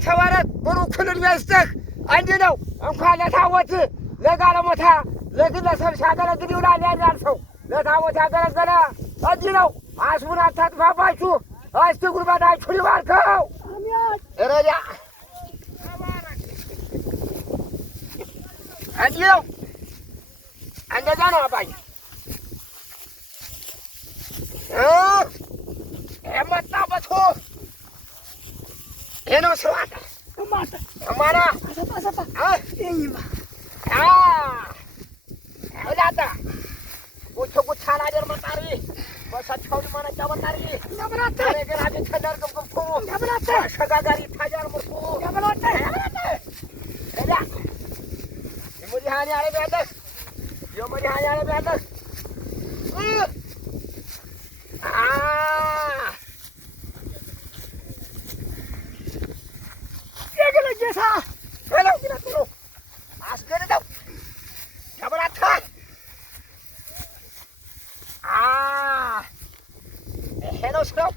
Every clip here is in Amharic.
ተባረክ ብሩክ ክልል ይስጥህ አንድ ነው እንኳን ለታቦት ለጋለሞታ ለግለሰብ ሲያገለግል ይውላል ያዳል ሰው ለታቦት ያገለገለ እንዲህ ነው አስቡን አታጥፋባችሁ እስቲ ጉልበታችሁን ይባርከው ረዳ እንዲህ ነው እንደዛ ነው አባዬ የመጣበት ይሄ ነው ስርዓት እማና እውላታ ጉቻ ናደር መጣሪ በሰቻውን ማነጫ መጣሪ ነገር አገኝ ከዳርግብኩ አሸጋጋሪ ታጃር ምርኩ እዳ የመድኃኔ ዓለም ያለህ የመድኃኔ ዓለም ያለህ የገለጀሳ በለው ግለጥሎ አስገድደው ተበላተዋል ይሄ ነው ስራው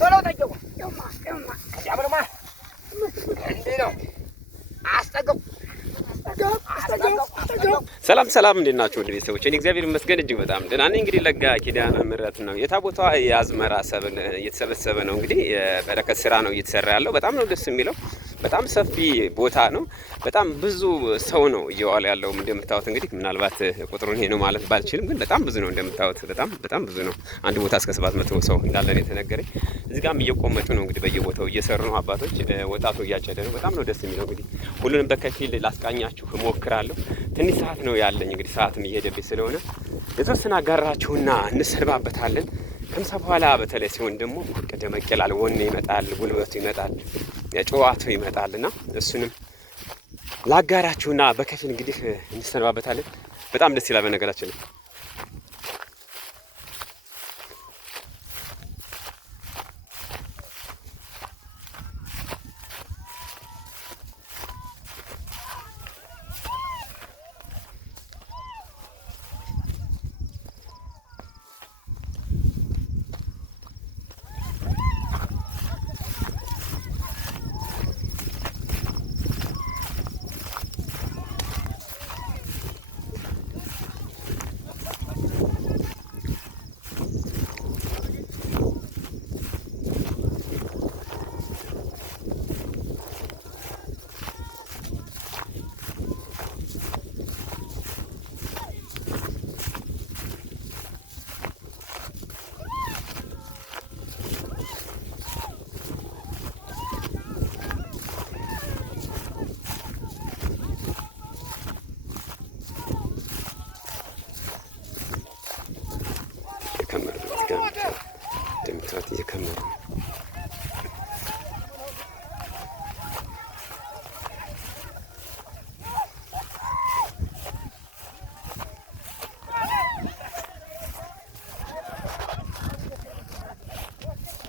በለው ጠየቁ ያምርማ እንዲህ ነው አስጠገቡ ሰላም ሰላም እንዴት ናችሁ ወንድ ቤተሰቦች? እኔ እግዚአብሔር ይመስገን እጅግ በጣም ደህና ነኝ። እንግዲህ ለጋ ኪዳነ ምሕረት ነው የታቦቷ የአዝመራ ሰብል እየተሰበሰበ ነው። እንግዲህ የበረከት ስራ ነው እየተሰራ ያለው። በጣም ነው ደስ የሚለው። በጣም ሰፊ ቦታ ነው። በጣም ብዙ ሰው ነው እየዋለ ያለው እንደምታዩት። እንግዲህ ምናልባት ቁጥሩን ይሄ ነው ማለት ባልችልም ግን በጣም ብዙ ነው እንደምታዩት። በጣም ብዙ ነው። አንድ ቦታ እስከ 700 ሰው እንዳለ ነው የተነገረኝ። እዚህ ጋርም እየቆመጡ ነው እንግዲህ በየቦታው እየሰሩ ነው አባቶች። ወጣቱ እያጨደ ነው። በጣም ነው ደስ የሚለው። እንግዲህ ሁሉንም በከፊል ላስቃኛችሁ እሞክራለሁ። ትንሽ ሰዓት ነው ያለኝ። እንግዲህ ሰዓትም እየሄደብኝ ስለሆነ የተወሰነ አጋራችሁና እንሰልባበታለን። ከምሳ በኋላ በተለይ ሲሆን ደግሞ ደመቅ ይላል። ወኔ ይመጣል፣ ጉልበቱ ይመጣል፣ ጨዋቱ ይመጣልና እሱንም ላጋራችሁና በከፊል እንግዲህ እንሰልባበታለን። በጣም ደስ ይላል በነገራችን ላይ እየከመሩ ነው።